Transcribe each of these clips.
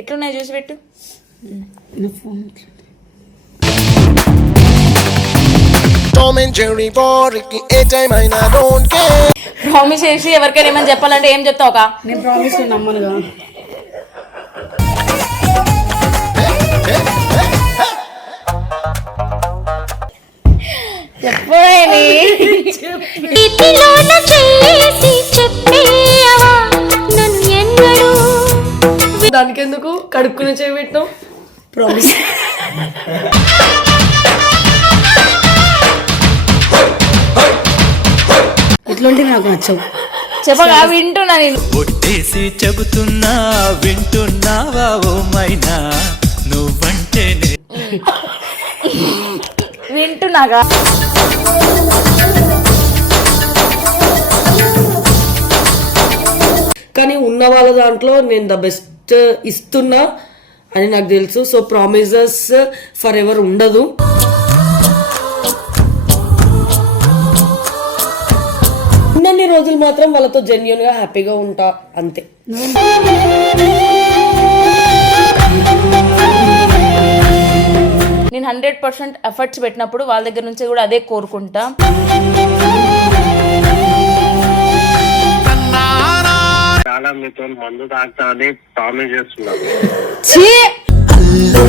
ఎట్లున్నాయి చూసి పెట్టు. ప్రామిస్ చేసి ఎవరికైనా ఏమని చెప్పాలంటే ఏం చెప్తావు? నేను ప్రామిస్ నమ్మనుగా. చెప్పని దానికి ఎందుకు కడుక్కుని చేయబెట్టాం? ప్రామిస్ ఇట్లాంటి నాకు నచ్చవు. చెప్పగా వింటున్నా నేను. ఒట్టేసి చెబుతున్నా వింటున్నావా ఓ మైనా నువ్వంటే వింటున్నాగా. కానీ ఉన్న వాళ్ళ దాంట్లో నేను ద బెస్ట్ ఇస్తున్నా అని నాకు తెలుసు. సో ప్రామిసెస్ ఫర్ ఎవర్ ఉండదు. ఉన్నన్ని రోజులు మాత్రం వాళ్ళతో జెన్యూన్ గా హ్యాపీగా ఉంటా అంతే. నేను 100% ఎఫర్ట్స్ పెట్టినప్పుడు వాళ్ళ దగ్గర నుంచి కూడా అదే కోరుకుంటా. చాలా మీతో మందు తాగుతా అని ప్రామిస్ చేస్తున్నాను.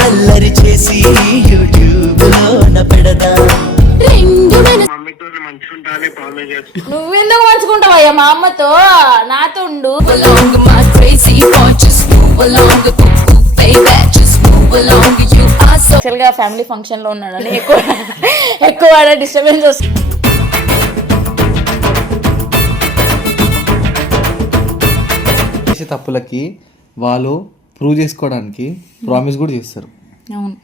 అల్లరి చేసి యూట్యూబ్ లో పెడతా మమ్మీతో మంచిగా ఉంటా అని ప్రామిస్ చేస్తున్నా. నువ్వెందుకు మంచుకుంటావయ్యా మా అమ్మతో? నాతో ఉండు. యాక్చువల్ గా ఫ్యామిలీ ఫంక్షన్ లో ఉన్నాడని ఎక్కువ డిస్టర్బెన్స్ వస్తుంది. చేసే తప్పులకి వాళ్ళు ప్రూవ్ చేసుకోవడానికి ప్రామిస్ కూడా చేస్తారు. అవును,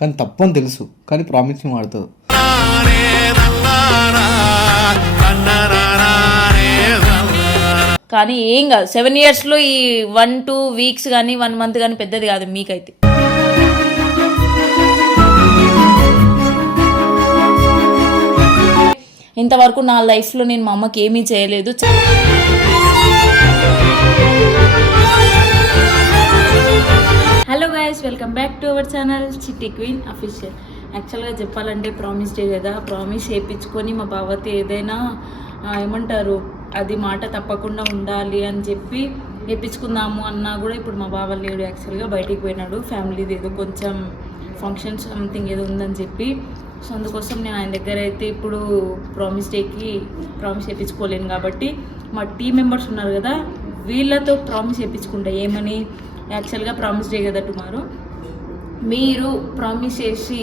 కానీ తప్పని తెలుసు, కానీ ప్రామిస్ వాడుతుంది. కానీ ఏం కాదు. 7 years లో ఈ 1-2 weeks కానీ 1 month కానీ పెద్దది కాదు మీకైతే. ఇంతవరకు నా లైఫ్లో నేను మా అమ్మకి ఏమీ చేయలేదు. Hello guys, welcome back to our channel చిట్టి క్వీన్ అఫీషియల్. యాక్చువల్గా చెప్పాలంటే ప్రామిస్ డే కదా, ప్రామిస్ చేయించుకొని మా బావతో ఏదైనా ఏమంటారు అది మాట తప్పకుండా ఉండాలి అని చెప్పి చేయించుకుందాము అన్నా కూడా ఇప్పుడు మా బావ లేడు. యాక్చువల్గా బయటికి పోయినాడు, ఫ్యామిలీది ఏదో కొంచెం ఫంక్షన్ సంథింగ్ ఏదో ఉందని చెప్పి. సో అందుకోసం నేను ఆయన దగ్గర అయితే ఇప్పుడు ప్రామిస్ డేకి ప్రామిస్ చేయించుకోలేను కాబట్టి మా టీం మెంబర్స్ ఉన్నారు కదా వీళ్ళతో ప్రామిస్ చేయించుకుంటా. ఏమని, యాక్చువల్గా ప్రామిస్ డే కదా టుమారో, మీరు ప్రామిస్ చేసి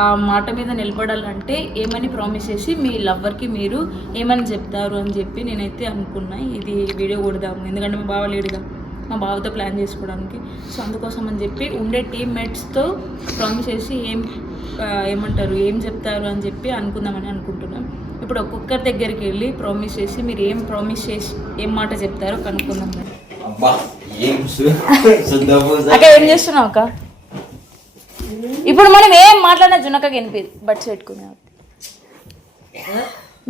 ఆ మాట మీద నిలబడాలంటే ఏమని ప్రామిస్ చేసి మీ లవ్వర్కి మీరు ఏమని చెప్తారు అని చెప్పి నేనైతే అనుకున్నా ఇది వీడియో కొడదాము. ఎందుకంటే మా బావ లేడుగా, మా బావతో ప్లాన్ చేసుకోవడానికి. సో అందుకోసం అని చెప్పి ఉండే టీమ్మేట్స్తో ప్రామిస్ చేసి ఏమంటారు ఏం చెప్తారు అని చెప్పి అనుకుందామని అనుకుంటున్నాం. ఇప్పుడు ఒక్కొక్కరి దగ్గరికి వెళ్ళి ప్రామిస్ చేసి మీరు ఏం ప్రామిస్ చేసి ఏం మాట చెప్తారో కనుక్కుందాం. అక్క ఏం చేస్తున్నావు అక్క? ఇప్పుడు మనం ఏం మాట్లాడినా జునక్కకి వినిపి బట్స్ పెట్టుకునే.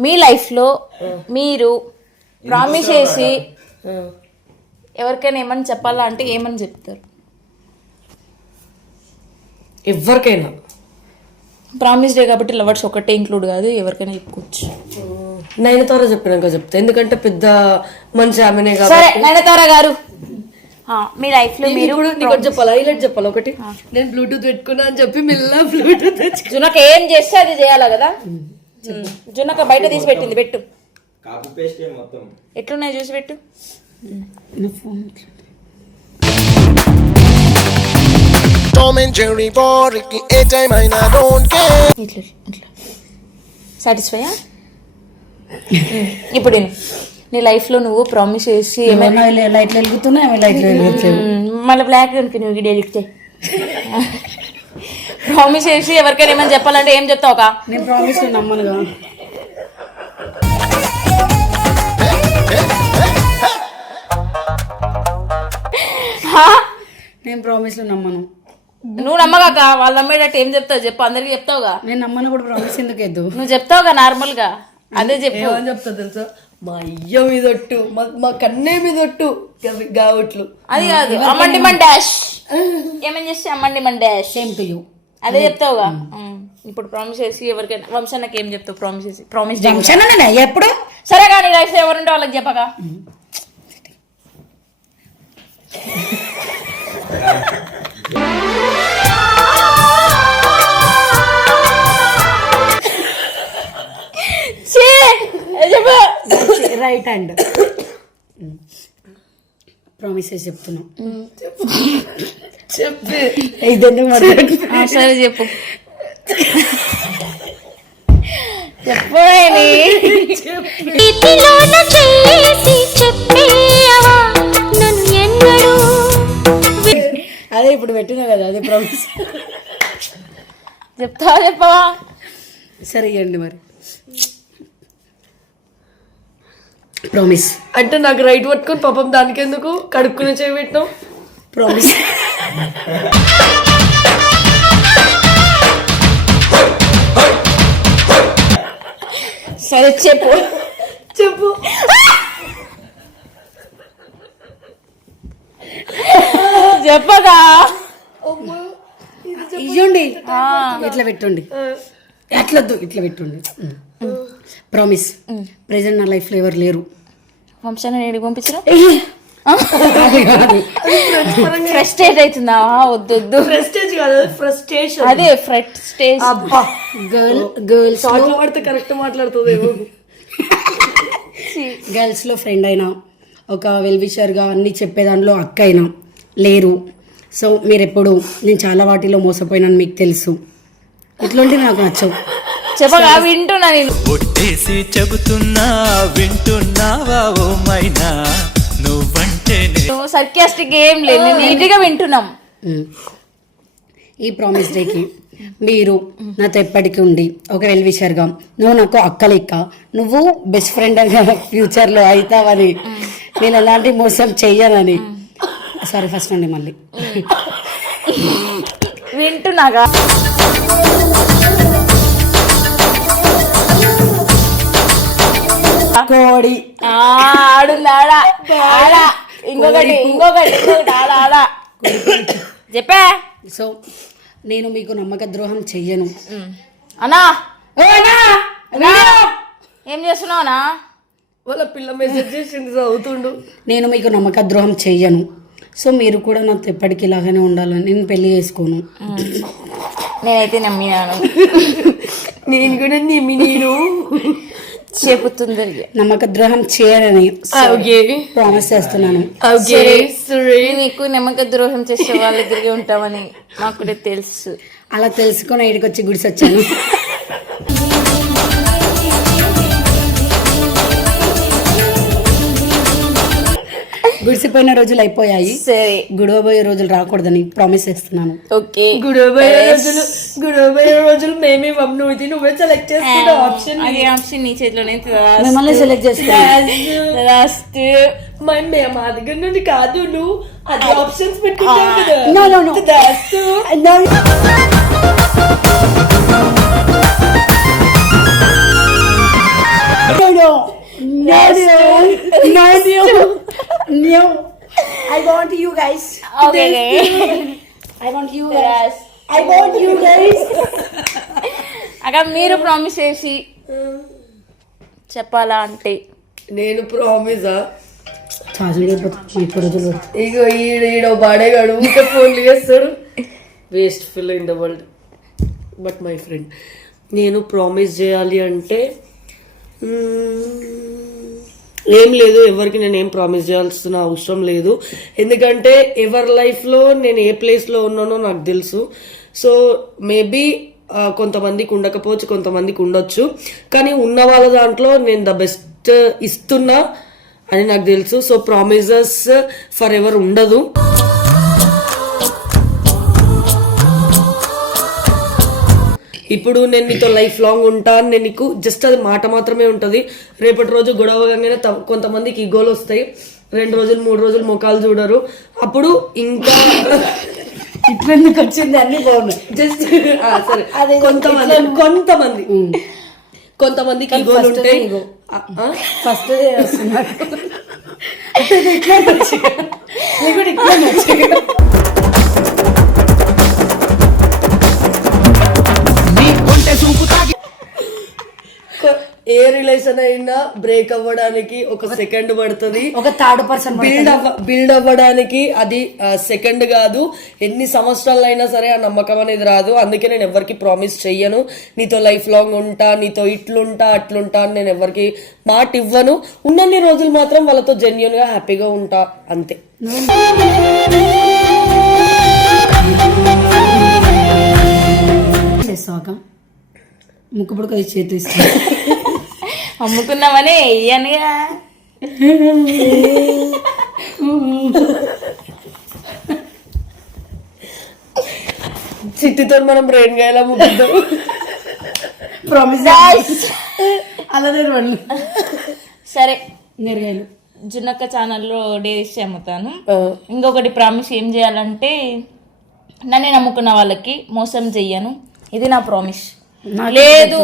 మీ లైఫ్లో మీరు ప్రామిస్ చేసి ఎవరికైనా ఏమని చెప్పాలా అంటే ఏమని చెప్తారు? ఎవరికైనా ప్రామిస్ డే కాబట్టి లవర్స్ ఒకటే ఇంక్లూడ్ కాదు, ఎవరికైనా చెప్పుకోవచ్చు. నయనతార చెప్పినాక చెప్తా, ఎందుకంటే పెద్ద మంచి ఆమెనే. సరే నయనతార గారు, మీ లైఫ్ లో మీరు చెప్పాలా, హైలైట్ చెప్పాలి ఒకటి. నేను బ్లూటూత్ పెట్టుకున్నా అని చెప్పి మెల్ల బ్లూటూత్ జునక ఏం చేస్తే అది చేయాలా కదా. జునక బయట తీసి పెట్టింది, పెట్టు. ఎట్లున్నాయి చూసి పెట్టు. సాటిస్ఫైయా? ఇప్పుడు నీ లైఫ్ లో నువ్వు ప్రామిస్ చేసి లైట్లు వెలుగుతున్నా మళ్ళీ బ్లాక్ నువ్వు ఎడిక్ట్ ప్రామిస్ చేసి ఎవరికైనా ఏమని చెప్పాలంటే ఏం చెప్తావు? నేను ప్రామిస్ నమ్మనుగా. నేను ప్రామిస్ నమ్మను. నువ్వు నమ్మగాక వాళ్ళు నమ్మేటట్టు ఏం చెప్తావు చెప్పు, అందరికి చెప్తావుగా. నేను నమ్మను కూడా ప్రామిస్ ఎందుకు ఎద్దు. నువ్వు చెప్తావుగా నార్మల్ గా, అదే చెప్పు. చెప్తా తెలుసా, మా అయ్య మీదొట్టు మా కన్నే మీదొట్టు గావట్లు. అది కాదు అమ్మండి మన డాష్ ఏమని చేస్తే అమ్మండి మన డాష్ సేమ్ టు యూ. అదే చెప్తావుగా. ఇప్పుడు ప్రామిస్ చేసి ఎవరికైనా వంశానికి ఏం చెప్తావు? ప్రామిస్ చేసి ప్రామిస్ ఎప్పుడు సరే కానీ రైస్ ఎవరుంటే వాళ్ళకి చెప్పగా. రైట్ హ్యాండ్ ప్రామిసెస్ చెప్తున్నాం. చెప్పే సరే చెప్పు. అదే ఇప్పుడు పెట్టినా కదా అదే ప్రామిస్. చెప్తావా చెప్పవా? సరే ఇవ్వండి మరి. ప్రామిస్ అంటే నాకు రైట్ పట్టుకొని పాపం దానికి ఎందుకు కడుక్కునే చేయబెట్టాం? ప్రామిస్. సరే చెప్పు చెప్పు. చెప్పగా. ఇవ్వండి ఇట్లా పెట్టండి. ఎట్లొద్దు ఇట్లా పెట్టండి. ప్రామిస్ ప్రెసెంట్ నా లైఫ్ లో ఎవరు లేరు. వంశాన్ని నేను పంపించిన ఫ్రస్ట్రేట్ అవుతుందా? వద్దు వద్దు. ప్రెస్టేజ్ కాదు ఫ్రస్ట్రేషన్. అదే ఫ్రస్ట్రేషన్. అబ్బా గర్ల్స్ పడితే కరెక్ట్ మాట్లాడుతుందేమో. గర్ల్స్ లో ఫ్రెండ్ అయినా ఒక వెల్ విషర్ గా అన్ని చెప్పే దాంట్లో అక్క అయినా లేరు. సో మీరు ఎప్పుడు నేను చాలా వాటిలో మోసపోయినాను మీకు తెలుసు. ఇట్లాంటివి నాకు నచ్చవు. చెప్పగా వింటున్నా నేను. ఒట్టేసి చెబుతున్నా వింటున్నావా ఓ మైనా నువ్వంటే సర్కాస్టిక్ ఏం లేదు, నీట్ గా వింటున్నాం. ఈ ప్రామిస్ డేకి మీరు నాతో ఎప్పటికీ ఉండి ఒక వెల్ విషర్గా నువ్వు నాకు అక్క లెక్క, నువ్వు బెస్ట్ ఫ్రెండ్ ఫ్యూచర్ లో అవుతావని, నేను ఎలాంటి మోసం చెయ్యనని. సారీ ఫస్ట్ అండి మళ్ళీ వింటున్నాగా. కోడి ఆడుంది ఆడ ఆడ ఇంకొకటి ఆడ ఆడ చెప్పా. సో నేను మీకు నమ్మక ద్రోహం చెయ్యను. అన్నా ఏం చేస్తున్నావు అన్నా? వాళ్ళ పిల్ల మెసేజ్ చేసింది చదువుతుండు. నేను మీకు నమ్మక ద్రోహం చెయ్యను. సో మీరు కూడా నాతో ఎప్పటికీ ఇలాగానే ఉండాలని. నేను పెళ్లి చేసుకోను. నేనైతే నమ్మినాను. నేను కూడా నేను చెబుతుంది నమ్మక ద్రోహం చేయనని ప్రామిస్ చేస్తున్నాను. నీకు నమ్మక ద్రోహం చేసే వాళ్ళ దగ్గరికి ఉంటామని మాకు కూడా తెలుసు. అలా తెలుసుకొని ఇక్కడికి వచ్చి గుడిసి వచ్చాను. గుడిసిపోయిన రోజులు అయిపోయాయి. సరే గుడవబోయే రోజులు రాకూడదని ప్రామిస్ చేస్తున్నాను. ఓకే. గుడవబోయే రోజులు మేమే నువ్వే సెలెక్ట్ చేసుకున్న ఆప్షన్. అదే ఆప్షన్ నీ చేతిలోనే. మిమ్మల్ని సెలెక్ట్ చేస్తాను. మా దగ్గర నుండి కాదు, నువ్వు అది ఆప్షన్స్ పెట్టుకుంటావు కదా. No, no, no. No. I want you guys. Okay. I want you guys. I want you guys. అక్కడ మీరు ప్రామిస్ చేసి చెప్పాలా అంటే నేను ప్రామిసా రోజులు ఇగో ఈడ బాడేగాడు ఇంకా ఫోన్లు చేస్తాడు. Waste fill in the world. But my friend, నేను ప్రామిస్ చేయాలి అంటే ఏం లేదు, ఎవరికి నేను ఏం ప్రామిస్ చేయాల్సిన అవసరం లేదు. ఎందుకంటే ఎవరి లైఫ్లో నేను ఏ ప్లేస్లో ఉన్నానో నాకు తెలుసు. సో మేబీ కొంతమందికి ఉండకపోవచ్చు, కొంతమందికి ఉండొచ్చు, కానీ ఉన్న వాళ్ళ దాంట్లో నేను ద బెస్ట్ ఇస్తున్నా అని నాకు తెలుసు. సో ప్రామిసెస్ ఫర్ ఎవర్ ఉండదు. ఇప్పుడు నేను నీతో లైఫ్ లాంగ్ ఉంటాను, నేను నీకు జస్ట్ అది మాట మాత్రమే ఉంటుంది. రేపటి రోజు గొడవగానే కొంతమందికి ఈగోలు వస్తాయి, 2 రోజులు 3 రోజులు ముఖాలు చూడరు. అప్పుడు ఇంకా ఇట్లెందుకు వచ్చింది అన్ని బాగున్నాయి. జస్ట్ సరే కొంతమందికి ఈగోలు ఉంటాయి. ఫస్ట్ వస్తున్నారు ఇట్లా మంచిగా. నీకు కూడా ఇట్లా మంచిగా. ఏ రిలేషన్ అయినా బ్రేక్ అవ్వడానికి ఒక సెకండ్ పడుతుంది, ఒక థర్డ్ పర్సన్ బిల్డ్ అవ్వడానికి అది సెకండ్ కాదు, ఎన్ని సంవత్సరాలు అయినా సరే ఆ నమ్మకం అనేది రాదు. అందుకే నేను ఎవరికి ప్రామిస్ చెయ్యను నీతో లైఫ్ లాంగ్ ఉంటా, నీతో ఇట్లుంటా అట్లుంటా అని నేను ఎవరికి మాట ఇవ్వను. ఉన్నన్ని రోజులు మాత్రం వాళ్ళతో జెన్యున్ గా హ్యాపీగా ఉంటా, అంతే. చేస్తావాక ముక్కు పుడక చేతి ఇస్తా. అమ్ముకున్నామని వెయ్యనుగా. చిట్టితో మనం బ్రెయిన్ గాయలా ముగ్గుతాం. ప్రామిస్ అలా వాళ్ళు సరే, నేరగాయలు జున్నక్క ఛానల్లో డైరీస్ అమ్ముతాను. ఇంకొకటి ప్రామిస్ ఏం చేయాలంటే నన్ను నమ్ముకున్న వాళ్ళకి మోసం చెయ్యను, ఇది నా ప్రామిస్. లేదు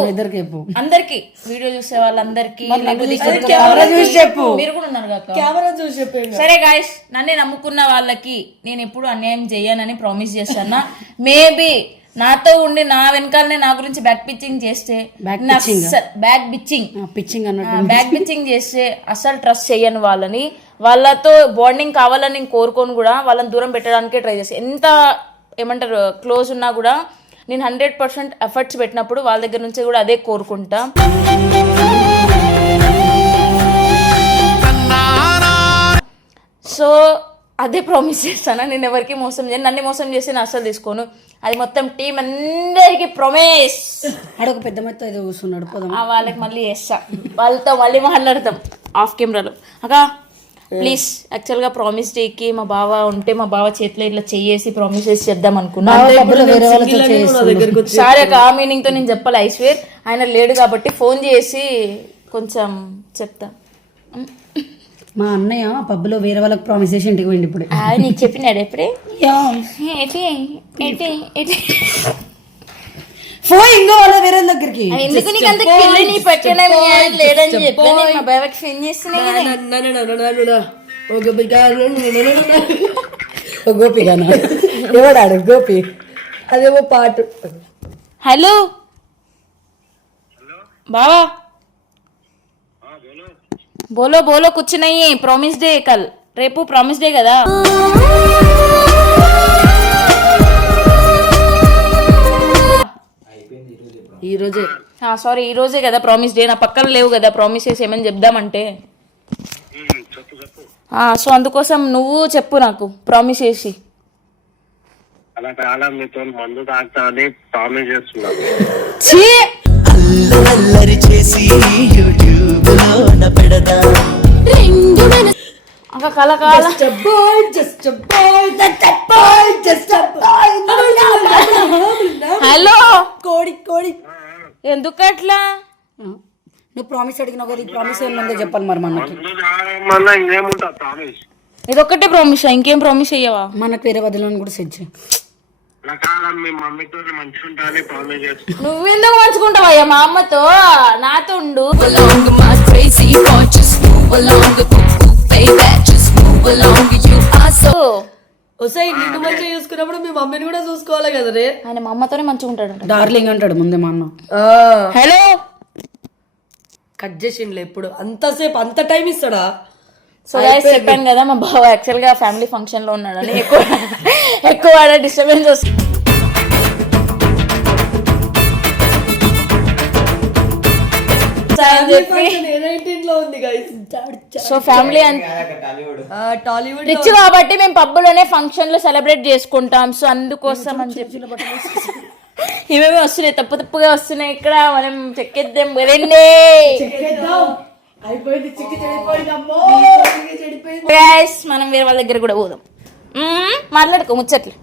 అందరికి వీడియో చూసే వాళ్ళందరికి మీరు కూడా ఉన్నారు కదా, కెమెరా చూసి చెప్పండి. సరే గాయస్, నన్నే నమ్ముకున్న వాళ్ళకి నేను ఎప్పుడు అన్యాయం చెయ్యనని ప్రామిస్ చేస్తాను. మేబీ నాతో ఉండి నా వెనకాలనే నా గురించి బ్యాక్ పిచ్చింగ్ చేస్తే బ్యాక్ బిచ్చింగ్ చేస్తే అసలు ట్రస్ట్ చెయ్యను వాళ్ళని. వాళ్ళతో బాండింగ్ కావాలని నేను కోరుకోను కూడా, వాళ్ళని దూరం పెట్టడానికే ట్రై చేస్తాను. ఎంత ఏమంటారు క్లోజ్ ఉన్నా కూడా నేను 100% ఎఫర్ట్స్ పెట్టినప్పుడు వాళ్ళ దగ్గర నుంచి కూడా అదే కోరుకుంటా. సో అదే ప్రామిస్ చేస్తాను, నేను ఎవరికి మోసం చేయను. నన్ను మోసం చేస్తే నేను అసలు తీసుకోను. అది మొత్తం టీం అందరికి ప్రామిస్. అడొక పెద్ద మొత్తం ఏదో కూర్చున్నాడు, వాళ్ళకి మళ్ళీ చేస్తా, వాళ్ళతో మళ్ళీ మాట్లాడతాం ఆఫ్ కెమెరాలో. అక్క ప్లీజ్, యాక్చువల్గా ప్రామిస్ డేకి మా బావ ఉంటే మా బావ చేతిలో ఇట్లా చెయ్యేసి ప్రామిస్ చేసి చేద్దాం అనుకున్నా. సారీ అక్క, ఆ మీనింగ్ తో నేను చెప్పాలి. ఐశ్వర్ ఆయన లేడు కాబట్టి ఫోన్ చేసి కొంచెం చెప్తా. మా అన్నయ్య పబ్లో వేరే వాళ్ళకి ప్రామిస్ చేసి ఇంటికి పోయింది. ఇప్పుడు నీకు చెప్పినాడు ఎప్పుడే ఫోన్ ఇంకో వాళ్ళ వేరే దగ్గరికి. ఎందుకు నీకు అంత లేడని చెప్పి మా బాబాకి ఫోన్ చేస్తున్నా. గోపిగానా ఎవడాడు గోపి? అదేమో పాటు. హలో బావా, బోలో బోలో కుछ नहीं, प्रॉमिस डे कल, రేపు ప్రామిస్ డే కదా. ఈ రోజే సారీ ఈ రోజే కదా ప్రామిస్ డే. నా పక్కన లేవు కదా ప్రామిస్ చేసి ఏమని చెప్దామంటే. సో అందుకోసం నువ్వు చెప్పు నాకు ప్రామిస్ చేసి. అలా చాలా మీతో మందు తాగుతా అని ప్రామిస్ చేస్తున్నాను. అల్లరి చేసి యూట్యూబ్ లోన పెడదా కలకాల హలో కోడి కోడి ఎందుకు అట్లా? నువ్వు ప్రామిస్ అడిగినావు కదా, ఈ ప్రామిస్ ఏముందో చెప్పాలి మరి మనకి. ఇంకేముంటా ప్రామిస్? ఇదొక్కటే ప్రామిస్, ఇంకేం ప్రామిస్ అయ్యావా? మనకు వేరే వదిలేని కూడా సెట్ చేయి. మీ మమ్మీతో మంచిగా ఉంటా అని ప్రామిస్ చేస్తున్నా. నువ్వెందుకు మంచుకుంటావా మా అమ్మతో? నాతో ఉండు. వస్తాయి. నిన్ను మంచిగా చూసుకున్నప్పుడు మీ మమ్మీని కూడా చూసుకోవాలి కదా రే. ఆయన మా అమ్మతోనే మంచిగా ఉంటాడు. డార్లింగ్ అంటాడు ముందే మా అన్న. హలో కట్ చేసిండ్లే, ఎప్పుడు అంతసేపు అంత టైం ఇస్తాడా? సో గైస్ చెప్పాను కదా మా బావ యాక్చువల్ గా ఫ్యామిలీ ఫంక్షన్ లో ఉన్నాడని ఎక్కువ డిస్టర్బెన్స్ వస్తుంది. సో ఫ్యామిలీ టాలీవుడ్ రిచ్ కాబట్టి మేము పబ్బులోనే ఫంక్షన్ లో సెలబ్రేట్ చేసుకుంటాం. సో అందుకోసం అని చెప్పి ఇవేమీ వస్తున్నాయి, తప్పుగా వస్తున్నాయి. ఇక్కడ మనం చెక్కేద్దాం కదండి. మనం వేరే వాళ్ళ దగ్గర కూడా పోదాం, మాట్లాడుకో ముచ్చట్లు.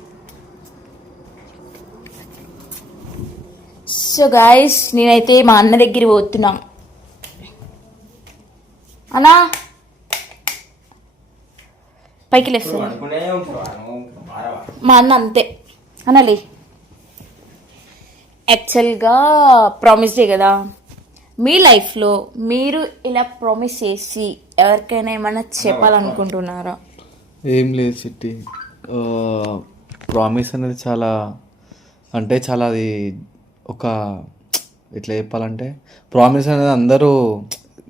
సో గాయస్ నేనైతే మా అన్న దగ్గర పోతున్నా. అన్నా పైకి లేస్తా. మా అన్న అంతే అనాలి. యాక్చువల్గా ప్రామిస్ డే కదా, మీ లైఫ్లో మీరు ఇలా ప్రామిస్ చేసి ఎవరికైనా ఏమైనా చెప్పాలనుకుంటున్నారా? ఏం లేదు చిట్టి. ప్రామిస్ అనేది చాలా అంటే చాలా అది ఒక ఎట్లా చెప్పాలంటే ప్రామిస్ అనేది అందరూ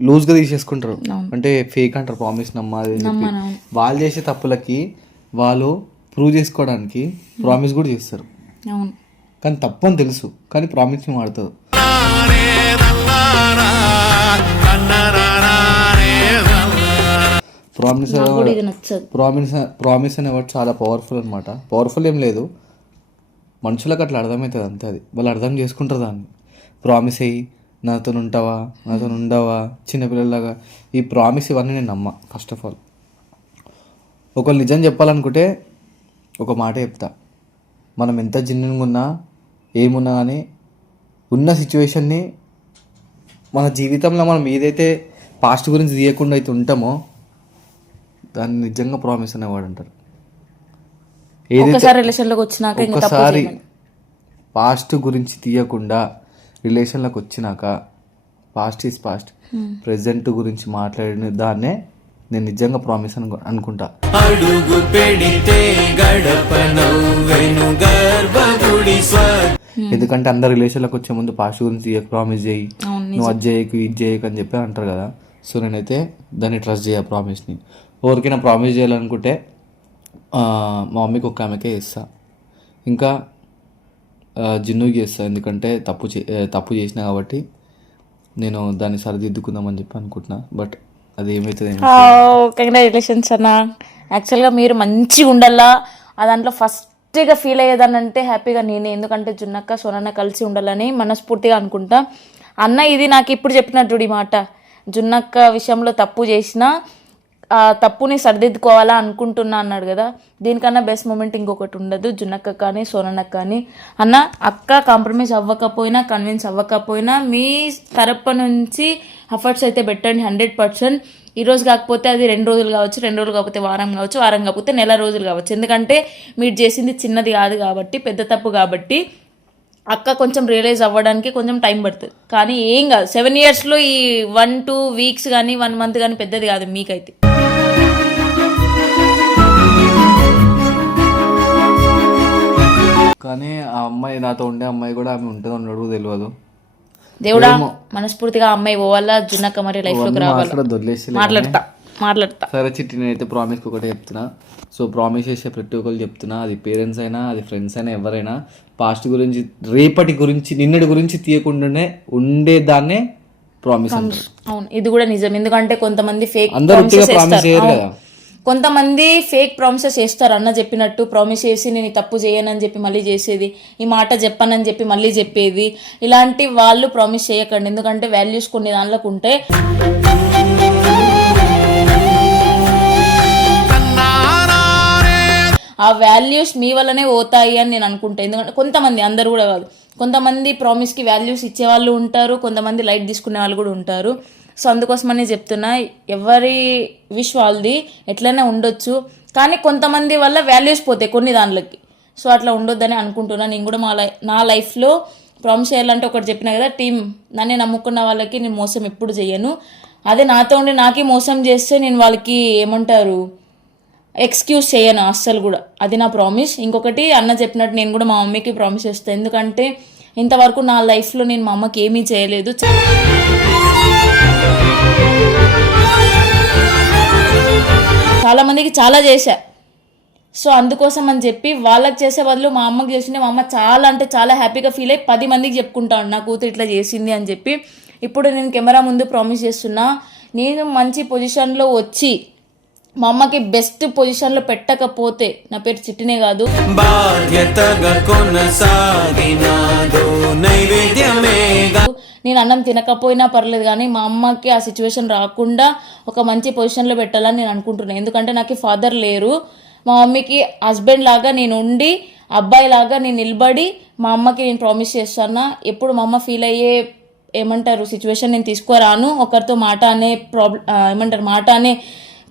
లూజ్గా తీసేసుకుంటారు. అంటే ఫేక్ అంటారు ప్రామిస్ నమ్మాలి అని చెప్పి. వాళ్ళు చేసే తప్పులకి వాళ్ళు ప్రూవ్ చేసుకోవడానికి ప్రామిస్ కూడా చేస్తారు. అవును, కానీ తప్పు అని తెలుసు కానీ ప్రామిస్ వాడుతుంది. ప్రామిస్ ప్రామిస్ అనే వర్డ్ చాలా పవర్ఫుల్ అనమాట. పవర్ఫుల్ ఏం లేదు, మనుషులకు అట్లా అర్థమవుతుంది అంతే. అది వాళ్ళు అర్థం చేసుకుంటారు దాన్ని. ప్రామిస్ అయ్యి నాతో ఉంటావా, నాతో ఉండవా, చిన్నపిల్లలాగా ఈ ప్రామిస్ ఇవన్నీ నేను నమ్మ. ఫస్ట్ ఆఫ్ ఆల్ ఒకళ్ళు నిజం చెప్పాలనుకుంటే ఒక మాట చెప్తా, మనం ఎంత జిన్నుగా ఉన్నా ఏమున్నా కానీ ఉన్న సిచ్యువేషన్ని మన జీవితంలో మనం ఏదైతే పాస్ట్ గురించి తీయకుండా అయితే ఉంటామో దాన్ని నిజంగా ప్రామిస్ అనేవాడు అంటారు. ఒకసారి రిలేషన్లోకి వచ్చినాక ఒకసారి పాస్ట్ గురించి తీయకుండా రిలేషన్లోకి వచ్చినాక పాస్ట్ ఈజ్ పాస్ట్, ప్రెజెంట్ గురించి మాట్లాడిన దాన్నే నేను నిజంగా ప్రామిస్ అనుకుంటా. అడుగు పెడితే గడప నవ్వెను గర్భగుడి ఎందుకంటే అందరు రిలేషన్లోకి వచ్చే ముందు పాస్ట్ గురించి ప్రామిస్ చేయి, నువ్వు అది చేయకు ఇది చేయకు అని చెప్పి అంటారు కదా. సో నేనైతే దాన్ని ట్రస్ట్ చేయ ప్రామిస్ని. ఎవరికైనా ప్రామిస్ చేయాలనుకుంటే మా మమ్మీకి ఒక ఆమెకే చేస్తా, ఇంకా జిన్నుకి చేస్తా. ఎందుకంటే తప్పు చేసినా కాబట్టి నేను దాన్ని సరిదిద్దుకుందామని చెప్పి అనుకుంటున్నా. బట్ అది ఏమవుతుంది. కంగ్రాచులేషన్స్ అన్న. యాక్చువల్గా మీరు మంచిగా ఉండాలా, ఆ దాంట్లో ఫస్ట్గా ఫీల్ అయ్యేదాన్ని అంటే హ్యాపీగా నేనే. ఎందుకంటే జున్నక్క సోనన్న కలిసి ఉండాలని మనస్ఫూర్తిగా అనుకుంటా. అన్న ఇది నాకు ఇప్పుడు చెప్పినట్టు ఈ మాట, జున్నక్క విషయంలో తప్పు చేసినా ఆ తప్పుని సరిదిద్దుకోవాలా అనుకుంటున్నా అన్నాడు కదా. దీనికన్నా బెస్ట్ మూమెంట్ ఇంకొకటి ఉండదు జున్నక్క కానీ సోనన్నక్క కానీ. అన్న అక్క కాంప్రమైజ్ అవ్వకపోయినా కన్విన్స్ అవ్వకపోయినా మీ తరపు నుంచి ఎఫర్ట్స్ అయితే పెట్టండి 100%. ఈరోజు కాకపోతే అది 2 రోజులు కావచ్చు, 2 రోజులు కాకపోతే వారం కావచ్చు, వారం కాకపోతే నెల రోజులు కావచ్చు. ఎందుకంటే మీరు చేసింది చిన్నది కాదు కాబట్టి, పెద్ద తప్పు కాబట్టి అక్క కొంచెం రియలైజ్ అవ్వడానికి కొంచెం టైం పడుతుంది. కానీ ఏం కాదు, 7 yearsలో ఈ 1-2 weeks కానీ 1 month కానీ పెద్దది కాదు మీకైతే. కానీ ఆ అమ్మాయి నాతో ఉండే అమ్మాయి కూడా ఆమె ఉంటుందో ఉండడు తెలియదు. దేవుడా మనస్ఫూర్తిగా అమ్మాయి పోవాలా, జున్నక్క మరి లైఫ్లోకి రావాలా. మాట్లాడతా. సరే చిట్టి, నేనైతే ప్రామిస్కి ఒకటే చెప్తున్నా. సో ప్రామిస్ చేసే ప్రతి ఒక్కరు చెప్తున్నా, అది పేరెంట్స్ అయినా అది ఫ్రెండ్స్ అయినా ఎవరైనా పాస్ట్ గురించి రేపటి గురించి నిన్నటి గురించి తీయకుండానే ఉండేదాన్నే ప్రామిస్ అంటారు. అవును, ఇది కూడా నిజం. ఎందుకంటే కొంతమంది ఫేక్ ప్రామిస్ చేయరు కదా. కొంతమంది ఫేక్ ప్రామిసెస్ చేస్తారు. అన్న చెప్పినట్టు ప్రామిస్ చేసి నేను ఈ తప్పు చేయనని చెప్పి మళ్ళీ చేసేది, ఈ మాట చెప్పానని చెప్పి మళ్ళీ చెప్పేది. ఇలాంటి వాళ్ళు ప్రామిస్ చేయకండి. ఎందుకంటే వాల్యూస్ కొన్ని దానిలోకి ఉంటే ఆ వాల్యూస్ మీ వల్లనే పోతాయి అని నేను అనుకుంటా. ఎందుకంటే కొంతమంది, అందరు కూడా కాదు, కొంతమంది ప్రామిస్కి వాల్యూస్ ఇచ్చేవాళ్ళు ఉంటారు, కొంతమంది లైట్ తీసుకునే వాళ్ళు కూడా ఉంటారు. సో అందుకోసమని చెప్తున్నా, ఎవరి విష్ వాళ్ళది ఎట్లయినా ఉండొచ్చు, కానీ కొంతమంది వల్ల వాల్యూస్ పోతాయి కొన్ని దాంట్లోకి. సో అట్లా ఉండొద్దని అనుకుంటున్నా. నేను కూడా నా లైఫ్లో ప్రామిస్ చేయాలంటే ఒకటి చెప్పినా కదా, టీం నన్ను నమ్ముకున్న వాళ్ళకి నేను మోసం ఎప్పుడు చేయను. అదే నాతో ఉండి నాకే మోసం చేస్తే నేను వాళ్ళకి ఏమంటారు ఎక్స్క్యూజ్ చేయను అస్సలు కూడా. అది నా ప్రామిస్. ఇంకొకటి అన్న చెప్పినట్టు నేను కూడా మా మమ్మీకి ప్రామిస్ చేస్తాను. ఎందుకంటే ఇంతవరకు నా లైఫ్లో నేను మా అమ్మకి ఏమీ చేయలేదు. చాలా మందికి చాలా చేశా. సో అందుకోసం అని చెప్పి వాళ్ళకి చేసే బదులు మా అమ్మకి చేసింది, మా అమ్మ చాలా అంటే చాలా హ్యాపీగా ఫీల్ అయ్యి 10 మందికి చెప్పుకుంటాను నా కూతురు ఇట్లా చేసింది అని చెప్పి. ఇప్పుడు నేను కెమెరా ముందు ప్రామిస్ చేస్తున్నా, నేను మంచి పొజిషన్లో వచ్చి మా అమ్మకి బెస్ట్ పొజిషన్లో పెట్టకపోతే నా పేరు చిట్టినే కాదు. నేను అన్నం తినకపోయినా పర్లేదు, కానీ మా అమ్మకి ఆ సిచ్యువేషన్ రాకుండా ఒక మంచి పొజిషన్లో పెట్టాలని నేను అనుకుంటున్నాను. ఎందుకంటే నాకు ఫాదర్ లేరు, మా మమ్మీకి హస్బెండ్ లాగా నేను ఉండి, అబ్బాయి లాగా నేను నిలబడి మా అమ్మకి నేను ప్రామిస్ చేస్తాను. ఎప్పుడు మా అమ్మ ఫీల్ అయ్యే ఏమంటారు సిచ్యువేషన్ నేను తీసుకురాను. ఒకరితో మాట అనే మాట అనే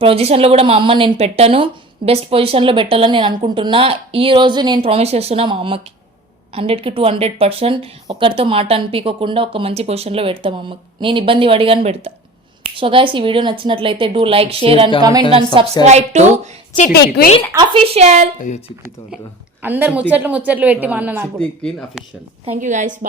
పొజిషన్లో కూడా మా అమ్మ నేను పెట్టను. బెస్ట్ పొజిషన్లో పెట్టాలని నేను అనుకుంటున్నా. ఈరోజు నేను ప్రామిస్ చేస్తున్నా మా అమ్మకి. 100కి 200% ఒక్కరితో మాట అనిపించకుండా ఒక మంచి పొజిషన్లో పెడతాం అమ్మకి. నేను ఇబ్బంది పడిగాని పెడతా. సో గైస్, ఈ వీడియో నచ్చినట్లయితే do like, share and comment and subscribe to చిట్టి క్వీన్ అఫీషియల్. అయ్యో చిట్టితో అందరు ముచ్చట్లు పెట్టి మా అన్న నాకు. చిట్టి queen official. Thank you guys.